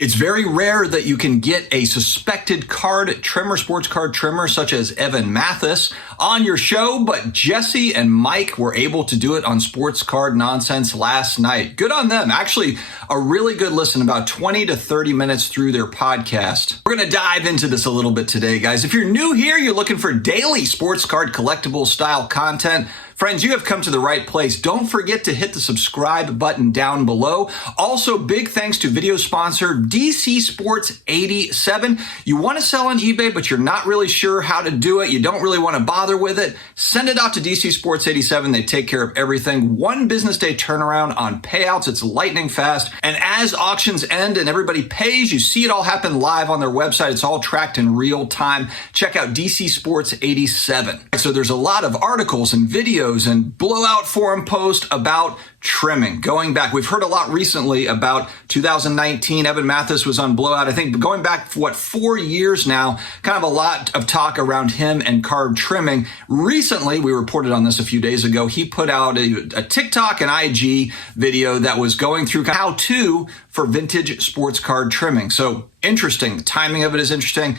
It's very rare that you can get a suspected card trimmer, sports card trimmer, such as Evan Mathis on your show, but Jesse and Mike were able to do it on Sports Card Nonsense last night. Good on them. Actually, a really good listen, about 20 to 30 minutes through their podcast. We're going to dive into this a little bit today, guys. If you're new here, you're looking for daily sports card collectible style content, friends, you have come to the right place. Don't forget to hit the subscribe button down below. Also, big thanks to video sponsor DC Sports 87. You want to sell on eBay, but you're not really sure how to do it. You don't really want to bother with it. Send it out to DC Sports 87. They take care of everything. 1 business day turnaround on payouts. It's lightning fast. And as auctions end and everybody pays, you see it all happen live on their website. It's all tracked in real time. Check out DC Sports 87. So there's a lot of articles and videos and blowout forum posts about trimming. Going back, we've heard a lot recently about 2019. Evan Mathis was on Blowout. I think going back, 4 years now, kind of a lot of talk around him and card trimming. Recently, we reported on this a few days ago, he put out a TikTok and IG video that was going through how-to for vintage sports card trimming. So interesting. The timing of it is interesting.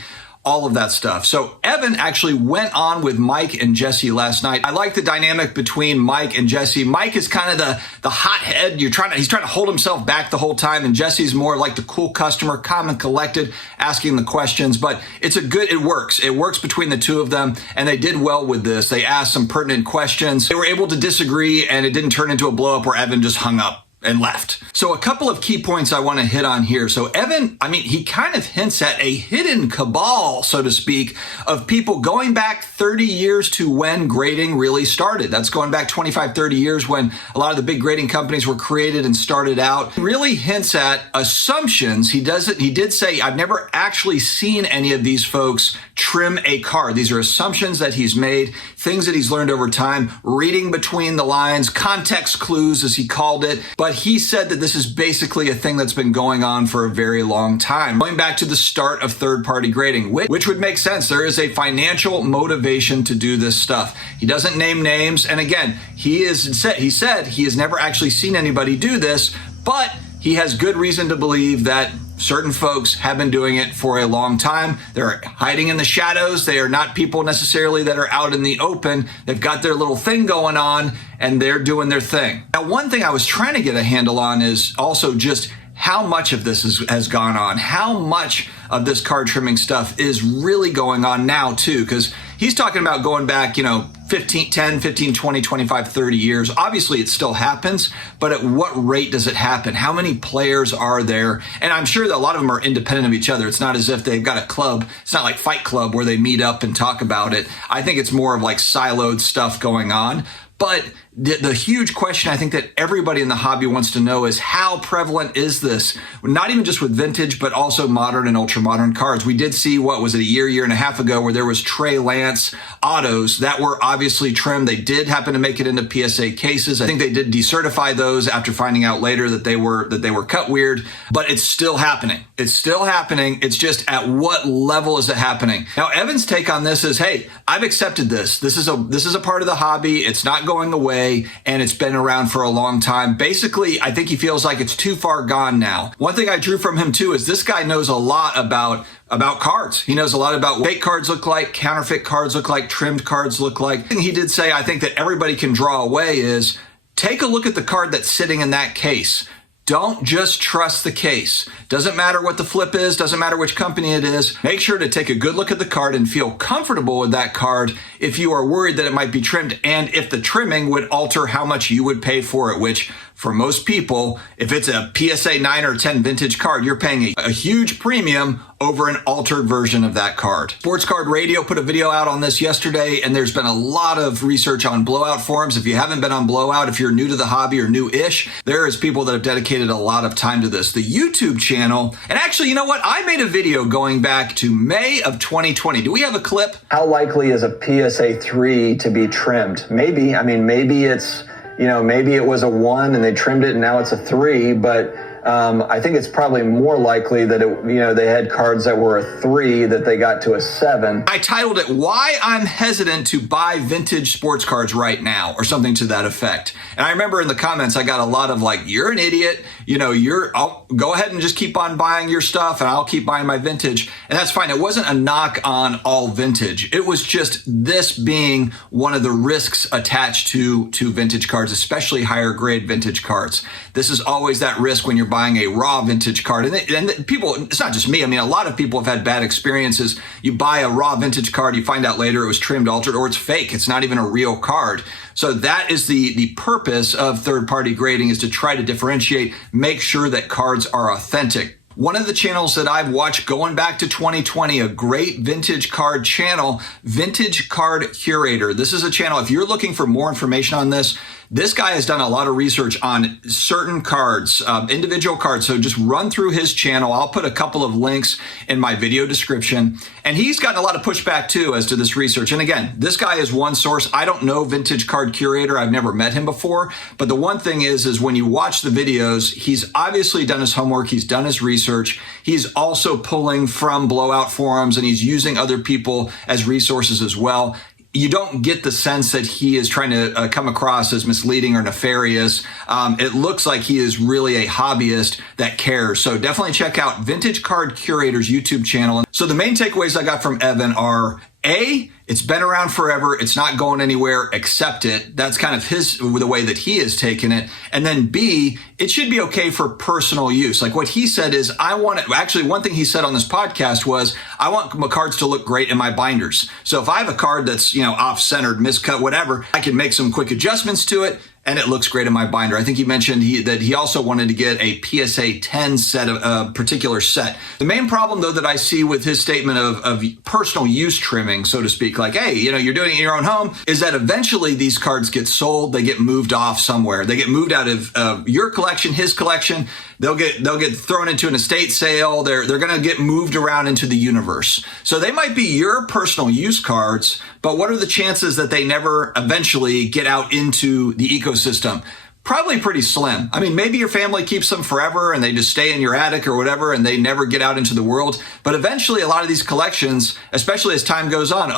All of that stuff. So Evan actually went on with Mike and Jesse last night. I like the dynamic between Mike and Jesse. Mike is kind of the hothead. He's trying to hold himself back the whole time, and Jesse's more like the cool customer, calm and collected, asking the questions. But it works. It works between the two of them, and they did well with this. They asked some pertinent questions. They were able to disagree, and it didn't turn into a blow up where Evan just hung up and left. So a couple of key points I want to hit on here. So Evan, he kind of hints at a hidden cabal, so to speak, of people going back 30 years to when grading really started. That's going back 25, 30 years when a lot of the big grading companies were created and started out. He really hints at assumptions. He did say, I've never actually seen any of these folks trim a card. These are assumptions that he's made, things that he's learned over time, reading between the lines, context clues, as he called it. But he said that this is basically a thing that's been going on for a very long time, going back to the start of third-party grading, which would make sense. There is a financial motivation to do this stuff. He doesn't name names. And again, he said he has never actually seen anybody do this, but he has good reason to believe that certain folks have been doing it for a long time. They're hiding in the shadows. They are not people necessarily that are out in the open. They've got their little thing going on and they're doing their thing. Now, one thing I was trying to get a handle on is also just how much of this has gone on, how much of this card trimming stuff is really going on now too, because he's talking about going back, 10, 15, 20, 25, 30 years. Obviously, it still happens, but at what rate does it happen? How many players are there? And I'm sure that a lot of them are independent of each other. It's not as if they've got a club. It's not like Fight Club where they meet up and talk about it. I think it's more of like siloed stuff going on. But the huge question I think that everybody in the hobby wants to know is how prevalent is this? Not even just with vintage, but also modern and ultra modern cards. We did see, what was it, a year and a half ago, where there was Trey Lance autos that were obviously trimmed. They did happen to make it into PSA cases. I think they did decertify those after finding out later that they were cut weird, but it's still happening. It's still happening. It's just at what level is it happening? Now, Evan's take on this is, hey, I've accepted this. This is a part of the hobby. It's not going away. And it's been around for a long time. Basically, I think he feels like it's too far gone now. One thing I drew from him too is this guy knows a lot about cards. He knows a lot about what fake cards look like, counterfeit cards look like, trimmed cards look like. The thing he did say, I think that everybody can draw away is take a look at the card that's sitting in that case. Don't just trust the case. Doesn't matter what the flip is, doesn't matter which company it is. Make sure to take a good look at the card and feel comfortable with that card if you are worried that it might be trimmed and if the trimming would alter how much you would pay for it, which for most people, if it's a PSA 9 or 10 vintage card, you're paying a huge premium over an altered version of that card. Sports Card Radio put a video out on this yesterday, and there's been a lot of research on Blowout forums. If you haven't been on Blowout, if you're new to the hobby or new-ish, there is people that have dedicated a lot of time to this. The YouTube channel, and actually, you know what? I made a video going back to May of 2020. Do we have a clip? How likely is a PSA 3 to be trimmed? Maybe. Maybe it's, maybe it was a 1 and they trimmed it and now it's a 3, but I think it's probably more likely that they had cards that were a 3 that they got to a 7. I titled it, "Why I'm Hesitant to Buy Vintage Sports Cards Right Now," or something to that effect. And I remember in the comments, I got a lot of like, "You're an idiot. I'll go ahead and just keep on buying your stuff and I'll keep buying my vintage." And that's fine. It wasn't a knock on all vintage. It was just this being one of the risks attached to vintage cards, especially higher grade vintage cards. This is always that risk when you're buying a raw vintage card. And people, it's not just me. I mean, a lot of people have had bad experiences. You buy a raw vintage card, you find out later it was trimmed, altered, or it's fake. It's not even a real card. So that is the purpose of third-party grading, is to try to differentiate, make sure that cards are authentic. One of the channels that I've watched going back to 2020, a great vintage card channel, Vintage Card Curator. This is a channel, if you're looking for more information on this guy has done a lot of research on certain cards, individual cards. So just run through his channel. I'll put a couple of links in my video description. And he's gotten a lot of pushback too as to this research. And again, this guy is one source. I don't know Vintage Card Curator. I've never met him before. But the one thing is when you watch the videos, he's obviously done his homework. He's done his research. He's also pulling from blowout forums, and he's using other people as resources as well. You don't get the sense that he is trying to come across as misleading or nefarious. It looks like he is really a hobbyist that cares. So definitely check out Vintage Card Curator's YouTube channel. So the main takeaways I got from Evan are, A, it's been around forever. It's not going anywhere. Accept it. That's kind of the way that he has taken it. And then B, it should be okay for personal use. Like what he said is, actually one thing he said on this podcast was, I want my cards to look great in my binders. So if I have a card that's, off-centered, miscut, whatever, I can make some quick adjustments to it, and it looks great in my binder. I think he mentioned that he also wanted to get a PSA 10 set of a particular set. The main problem, though, that I see with his statement of personal use trimming, so to speak, like, hey, you're doing it in your own home, is that eventually these cards get sold, they get moved off somewhere. They get moved out of your collection, his collection. They'll get thrown into an estate sale. They're going to get moved around into the universe. So they might be your personal use cards, but what are the chances that they never eventually get out into the ecosystem? Probably pretty slim. I mean, maybe your family keeps them forever and they just stay in your attic or whatever and they never get out into the world. But eventually a lot of these collections, especially as time goes on,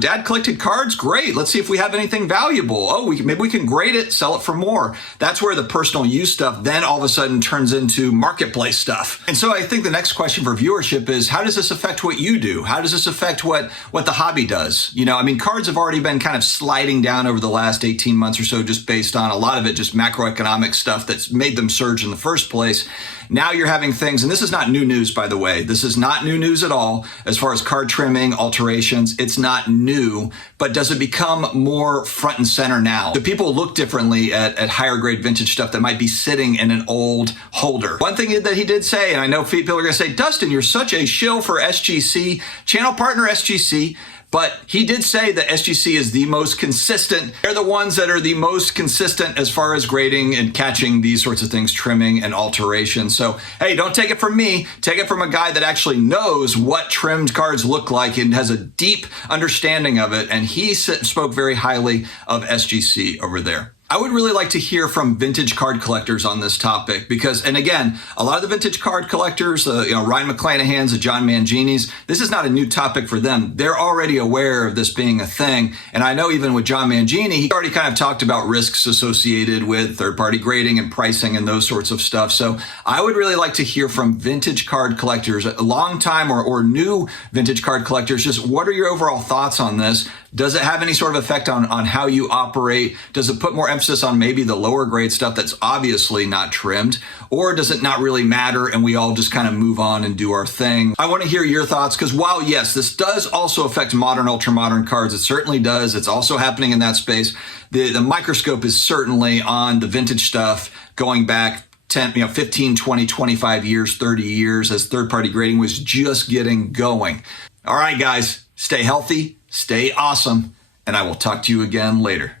dad collected cards, great. Let's see if we have anything valuable. Maybe we can grade it, sell it for more. That's where the personal use stuff then all of a sudden turns into marketplace stuff. And so I think the next question for viewership is, how does this affect what you do? How does this affect what the hobby does? Cards have already been kind of sliding down over the last 18 months or so, just based on a lot of it, just macroeconomic stuff that's made them surge in the first place. Now you're having things, and this is not new news, by the way. This is not new news at all as far as card trimming, alterations. It's not new, but does it become more front and center now? Do people look differently at higher grade vintage stuff that might be sitting in an old holder? One thing that he did say, and I know people are going to say, Dustin, you're such a shill for SGC, channel partner SGC. But he did say that SGC is the most consistent. They're the ones that are the most consistent as far as grading and catching these sorts of things, trimming and alteration. So, hey, don't take it from me. Take it from a guy that actually knows what trimmed cards look like and has a deep understanding of it. And he spoke very highly of SGC over there. I would really like to hear from vintage card collectors on this topic because, and again, a lot of the vintage card collectors, Ryan McClanahan's, the John Mangini's, this is not a new topic for them. They're already aware of this being a thing. And I know even with John Mangini, he already kind of talked about risks associated with third-party grading and pricing and those sorts of stuff. So I would really like to hear from vintage card collectors, a long time or new vintage card collectors, just what are your overall thoughts on this? Does it have any sort of effect on how you operate? Does it put more emphasis on maybe the lower grade stuff that's obviously not trimmed? Or does it not really matter and we all just kind of move on and do our thing? I want to hear your thoughts because while, yes, this does also affect modern, ultra-modern cards, it certainly does. It's also happening in that space. The microscope is certainly on the vintage stuff going back 10, 15, 20, 25 years, 30 years as third-party grading was just getting going. All right, guys, stay healthy. Stay awesome, and I will talk to you again later.